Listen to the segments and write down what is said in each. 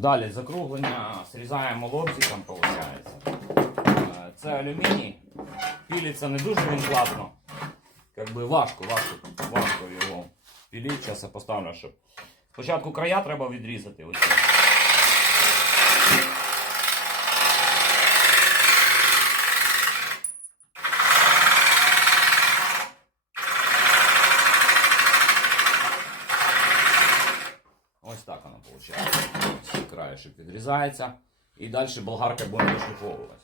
Далі закруглення зрізаємо лобзиком, виходить. Е, Це алюміній. Пілиться не дуже він класно. Как би важко, важко, важко його піліть. Зараз я поставлю, щоб. Спочатку края треба відрізати. Оці. Ось так воно виходить. Ось краєшок відрізається. І далі болгарка буде дошліфовувати.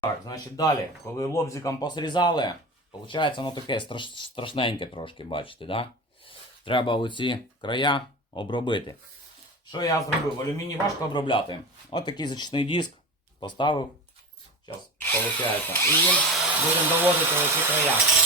Так, значить далі, коли лобзиком посрізали, виходить воно таке страш, страшненьке трошки, бачите, да? Треба оці края обробити. Що я зробив? Алюміній важко обробляти. От такий зачисний диск поставив. Зараз виходить. І будемо доводити оці края.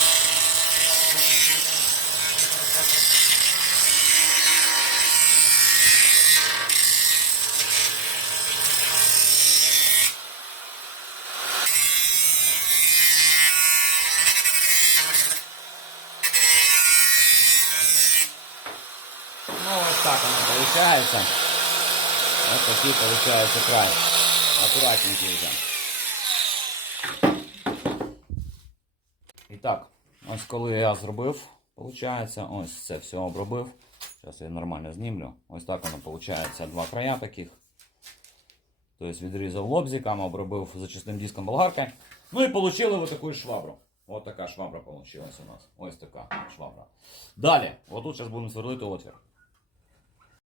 Ну, ось так воно виходить. Ось такий виходить край. Акуратненький вже. І так, ось коли я зробив, виходить, ось це все обробив. Зараз я нормально знімлю. Ось так воно виходить. Два края таких. Тобто відрізав лобзиком, обробив зачисним диском болгарки. Ну і отримали ось таку швабру. Ось така швабра вийшла у нас. Ось така швабра. Далі, отут зараз будемо сверлити отвір.